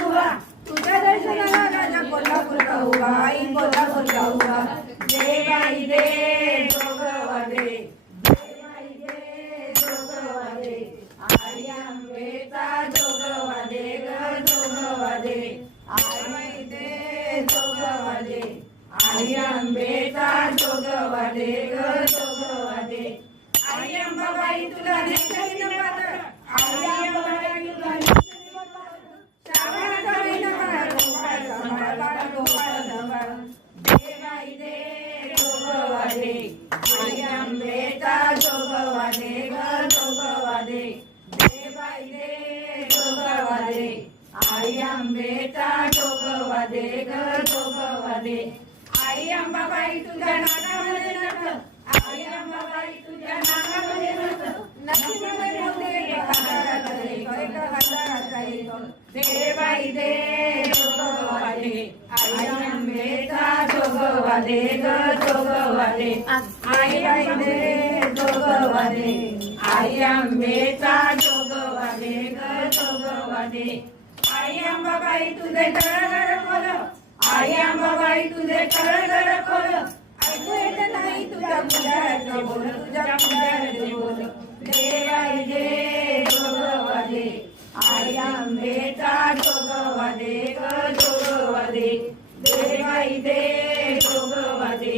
तुवा तुझ्या दर्शनाला राजा कोल्हापूरचा उभा आई कोल्हापूरचा उभा दे बाई दे जोगवा दे बाई दे जोगवा दे आई आंबेचा जोगवा दे ग जोगवा दे आई दे जोगवा दे आई आंबेचा जोगवा दे ग जोगवा दे आई अंबाबाई तुला नेसली न पातळ आई अंबाबाई तुला नेसली न पातळ श्रावणाचा महिना मला गोपाळ सांभाळ बाळा गोपाळ सांभाळ दे बाई दे जोगवा दे आई आंबेचा जोगवा दे ग जोगवा दे दे बाई दे जोगवा दे आई आंबेचा जोगवा दे ग जोगवा दे आई अंबाबाई तुझ्या नागामध्ये नट आई अंबाबाई तुझ्या नागामध्ये नट नक्कीमध्ये होते एका हजाराचा एक दे बाई दे जोगवा दे आई आंबेचा जोगवा दे ग जोगवा दे आई बाई दे जोगवा दे आई आंबेचा जोगवा दे ग जोगवा दे आई अंबाबाई तुझे गरगर खोल आई अंबाबाई तुझे गरगर खोल ऐकू येत नाही तुझ्या पुजाऱ्याचे बोल तुझ्या पुजाऱ्याचे बोल दे बाई दे जोगवा दे आई आंबेचा जोगवा दे ग जोगवा दे दे बाई दे जोगवा दे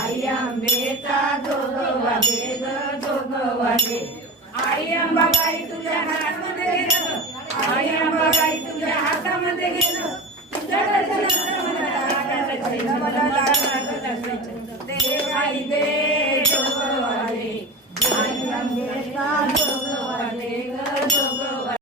आई आंबेचा जोगवा दे ग जोगवा दे आई अंबाबाई तुझ्या हातामध्ये